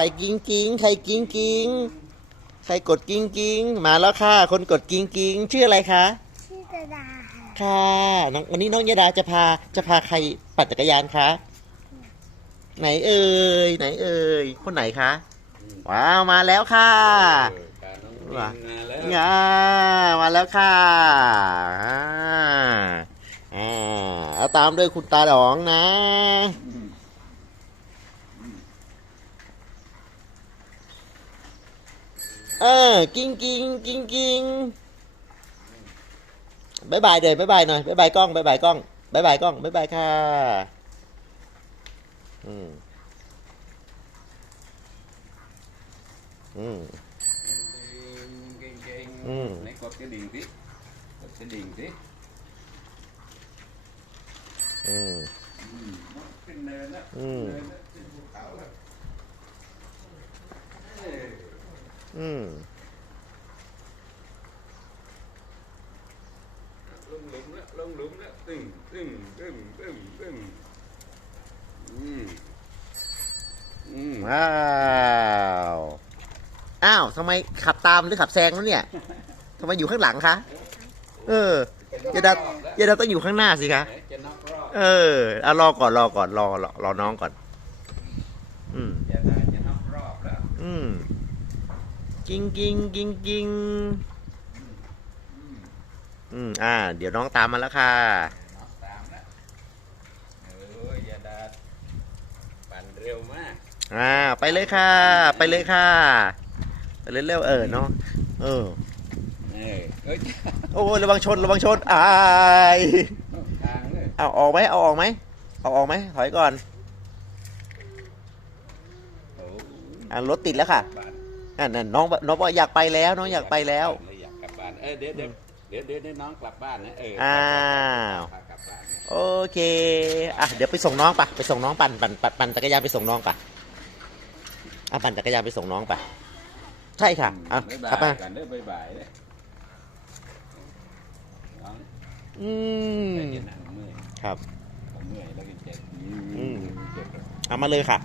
รกิ้งกิ้งใครกิ้งกิ้งใครกดกิ้งกิ้งมาแล้วค่ะ คนกดกิ้งกิ้งชื่ออะไรคะชื่อตาดาค่ะค่ะน้องวันนี้น้องยดาจะพาจะพาใครปั่นจักรยานคะไหนเอ่ยไหนเอ่ยคนไหนคะว้าวมาแล้วค่ะการน้องว่ะมาแล้วงามาแล้วค่ะอ่าอ่าเอาตามด้วยคุณตาดองนะ เออกิ้งกิ้งกิ้งกิ้งบายบายเดี๋ยวบายบายหน่อยบายบายก อืมลงหลุมแล้วลงหลุมแล้วตึ้งตึ้งตึ้งตึ้งตึ้งอืมอืมว้าวอ้าวทำไมขับตามหรือขับแซงแล้วเนี่ยทำไมอยู่ข้างหลังคะเออยายดายายดาต้องอยู่ข้างหน้าสิคะไหนจะนับรอบเออเอารอก่อนรอก่อนรอรอรอน้องก่อน อืม จะได้จะนับรอบแล้ว อืม กิ้งกิ้งกิ้งกิ้งอืมอืมอ่า เดี๋ยวน้องตามมาแล้วค่ะนับตามแล้วเอออย่าดาปั่นเร็วมากอ่าไปเลยค่ะ ไปเลยค่ะไปเร็วๆเออเนาะเออเอ้ยเอ้ยโอ้ยระวังชนระวังชนอายทางเลยเอาออกไหมเอาออกไหมเอาออกไหมถอยก่อนโอ้อ่ารถติดแล้วค่ะบ้าน อ่านั่นน้องน้องบอกอยากไปแล้วน้องอยากไปแล้ว อยากกลับบ้านเออเดี๋ยวเดี๋ยวเดี๋ยวเดี๋ยวเดี๋ยวน้องกลับบ้านนะเอออ้าว พากลับบ้านนะโอเค อะ เดี๋ยวไปส่งน้องปะไปส่งน้องปั่นปั่นปั่นปั่นจักรยานไปส่งน้องปะอะปั่นจักรยานไปส่งน้องปะใช่ค่ะอะบ๊ายครับบามายกันเด้อบ๊ายบายเลยน้องอืม ใจเย็นนะเมื่อยครับ ผมเมื่อยแล้วก็เจ็บอืม เจ็บ เอามาเลยค่ะ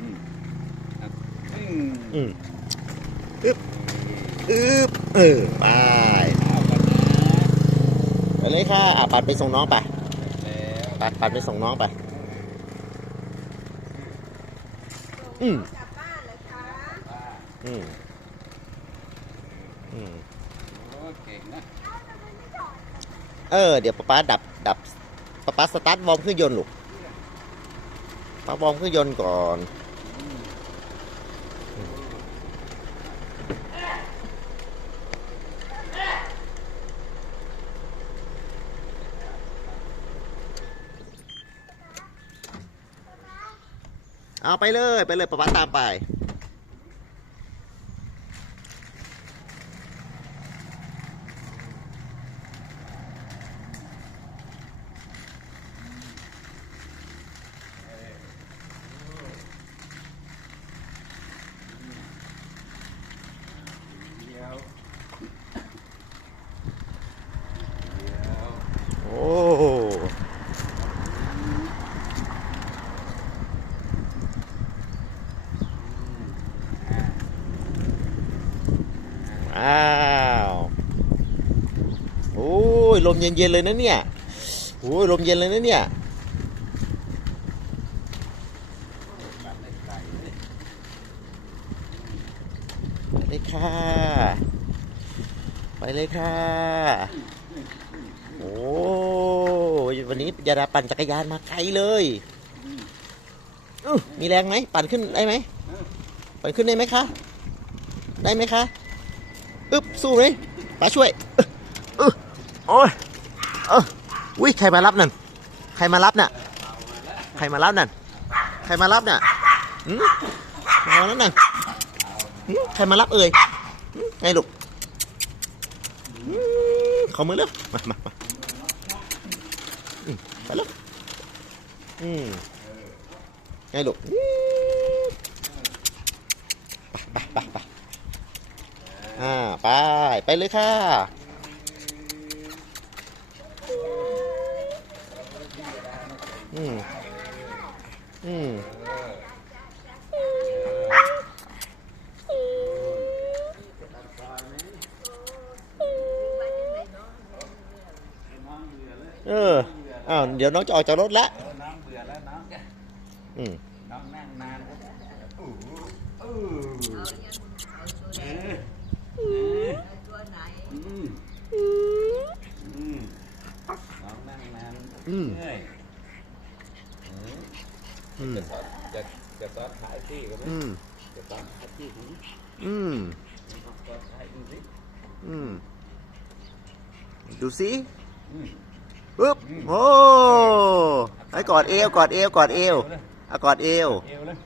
อืมอะอืม อืมอึ๊บอึ๊บเออไปเอากันนะไปเลยค่ะอะปั่นไปส่งน้องไปแล้วไปปั่นไปส่งน้องไป อืมกลับบ้านเหรอคะบ้านอืมอืมโอ้เก่งนะเออ เดี๋ยวป๊าป๊าดับดับป๊าป๊าสตาร์ทวอร์มเครื่องยนต์ลูกป๊าวอร์มเครื่องยนต์ก่อน เอาไปเลยไปเลยป๊าป๊าตามไป เดี๋ยวเดี๋ยว โอ้ ว้าว โอ้ย ลมเย็นๆเลยนะเนี่ยโอ้ยลมเย็นเลยนะเนี่ยไปเลยค่ะไปเลยค่ะโอ้ยวันนี้ยาดาปั่นจักรยานมาไกลเลยมีแรงไหมปั่นขึ้นได้ไหมปั่นขึ้นได้ไหมคะ ได้ไหมคะ อึ๊บ สู้เลยป้าช่วย อึ๊บ โอ้ยเอออุ้ยใครมารับนั่นใครมารับน่ะใครมารับนั่นใครมารับน่ะหืมมารับนั่นหืมใครมารับเอ่ยไงลูกขอมือเร็วมามามามไปแล้วอืมไงลูกไปไปไปอ่าไปไปเลยค่ะ อืมอืมเอออ้าวเดี๋ยวน้องจะออกจากรถละน้องเบื่อแล้วน้องอืมน้องนั่งนานแล้วอู้อู้เออเออตัวไหนอืมอืมน้องนั่งนานเมื่อย อืม จะสอนจะจะสอนขายที่กันไหมอืม จะสอนขายที่ของอืมสอนขายดูสิอืม ดูสิอืมปึ๊บโอ้ให้กอดเอว กอดเอว กอดเอวเอากอดเอว เอวเลย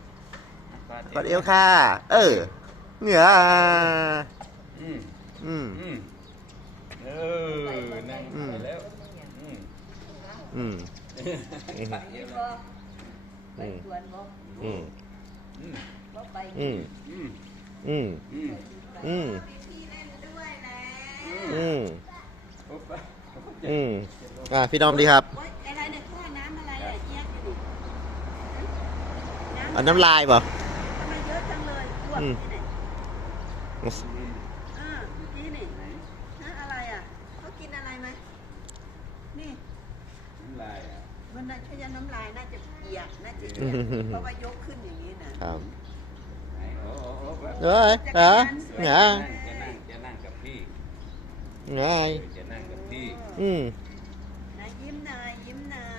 กอดเอวค่ะ เออ เหนืออืมอืม อืมเออนั่งอืมไปแล้วอืมอืมขายเอ ไปวนบ่อืมบ่ไปอืมอืมอืมอืมอืมพี่เล่นด้วยนะอืมอืมอ่าพี่ดอมดีครับอะไรเนี่ยข้อน้ำอะไรอะเจี๊ยบอยู่อันน้ำลายเปล่าทำไมเยอะจังเลยขวดนี่ไหน นน่าใช่น้ำลายน่าจะเปียกน่าจะเปียกเพราะว่ายกขึ้นอย่างนี้นะครับไหนโอ้โอ้โอ้ไปเอ้ยเหรอเหรอจะนั่งจะนั่งกับพี่ไงจะนั่งกับพี่อืมนายยิ้มหน่อยยิ้มหน่อ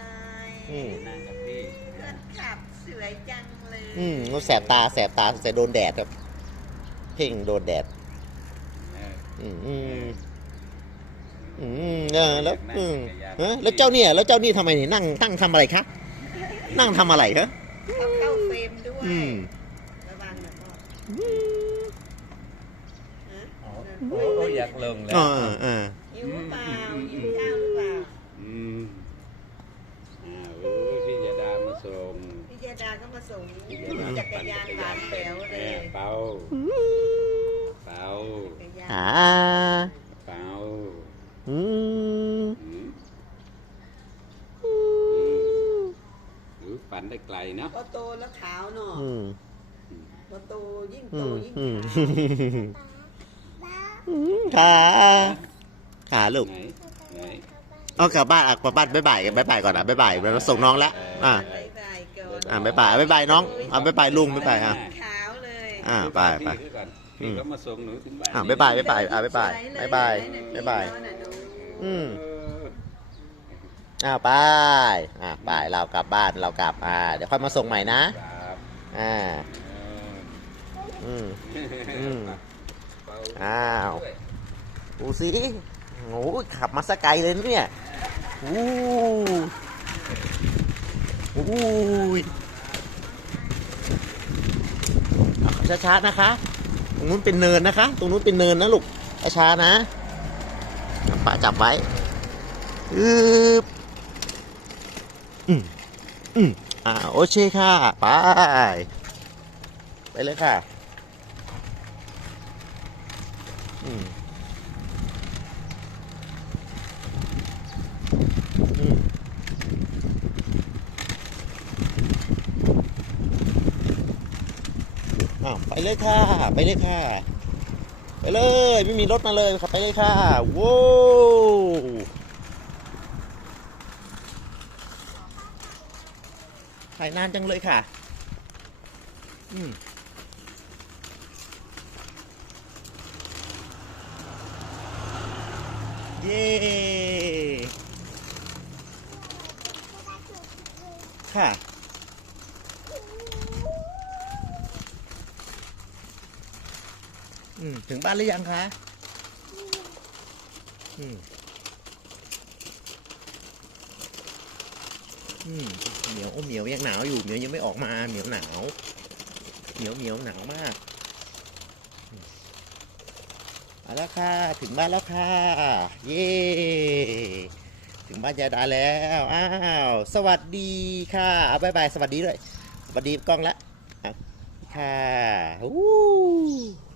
ยอืมจะนั่งกับพี่เพื่อนขับสวยจังเลยอืมมันแสบตาแสบตาใส่โดนแดดครับ เพ่งโดนแดดเอออืม อืมอืมเออแล้วอืมเออแล้วเจ้าเนี่ย แล้วเจ้านี่ทำไมเนี่ยนั่งนั่งทำอะไรคะนั่งทำอะไรคะเขาเข้าเฟรมด้วยอืมระวังนะพ่อฮะโอ้โอ้โอ้อยากลงแล้วเออเออหิวเปล่าหิวข้าวหรือเปล่าอืมอ่าโอ้ยพี่ยาดามาส่งพี่เจดาก็มาส่งพี่ยาดาจักรยานหวานแป๋วเลเนี่ยยเป่าเป่าจักรยาน อ่าเป่าอืมอืม หรือฝันได้ไกลเนาะพอโตแล้วขาวเนาะอืมพอโตยิ่งอืโตมยิ่งอืมขาวขาขาลูกไหนไหนเอากลับบ้านอะกลับบ้านบ๊ายบายกันบ๊ายบายก่อนอะบ๊ายบายเราส่งน้องแล้วอะบายบายก่อนอะบ๊ายบายบ๊ายบายน้องอะบ๊ายบายลุงบ๊ายบายอะขาวเลยอะไปไปพี่ก่อนอืพี่มก็มาส่งหนูถึงบ้านอะบ๊ายบายบ๊ายบายอะบ๊ายบายสวเลบ๊ายบายไหนๆบ๊ายบายพี่น้ องน่ะดูอืมเอออะไปอะไปเรากลับบ้านเรากลับอ่าเดี๋ยวค่อยมาส่งใหม่นะครับอ่าเอออืมอืมเป่าอ้าวด้วยดูสิโอ้ยขับมาสกไกลเลยนะเนี่ยอู้อู้ยเอาขับช้าๆนะคะ ตรงนู้นเป็นเนินนะคะ ตรงนู้นเป็นเนินนะลูกช้าๆนะอะ ปะจับไว้อึบอืมอืมอ่าโอเคค่ะ ไป ไปเลยค่ะ อืมอืมอ้าวไปเลยค่ะ ไปเลยค่ะ ไปเลย ไม่มีรถมาเลยขับไปเลยค่ะโว้วถ่ายนานจังเลยค่ะ อืมเย้ค่ะ อืมถึงบ้านหรือยังคะ อืม อืมเหมียวโอ้เหมียวยังหนาวอยู่เหมียวยังไม่ออกมาเหมียวหนาวเหมียวเหมียวหนาวมากอืมาแล้วค่ะ ถึงบ้านแล้วค่ะ เย้ถึงบ้านยายดาแล้วอ้าวสวัสดีค่ะเอาบายบายสวัสดีด้วยสวัสดีกล้องละอะค่ะอู้